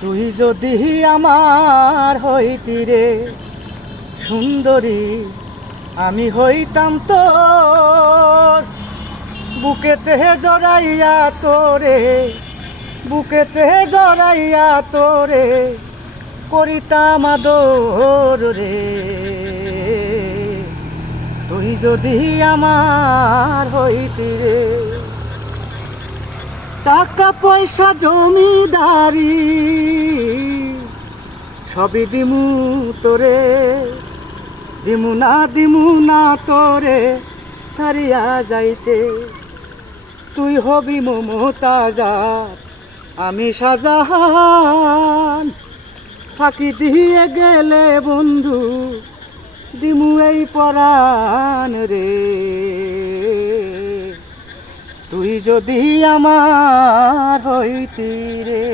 তুই যদি আমার হইতি রে সুন্দরী, আমি হইতাম তোর বুকেতে জড়াইয়া তোরে, বুকেতে জড়াইয়া তোরে করিতাম আদর রে। তুই যদি আমার হইতি রে, টাকা পয়সা জমিদারি সবই দিমু তোরে, দিমু না তোরে সারিয়া যাইতে। তুই হবি মমতাজার, আমি শাহজাহান। ফাঁকি দিয়ে গেলে বন্ধু দিমু এই পরাণ রে। তুই যদি আমার হইতি রে।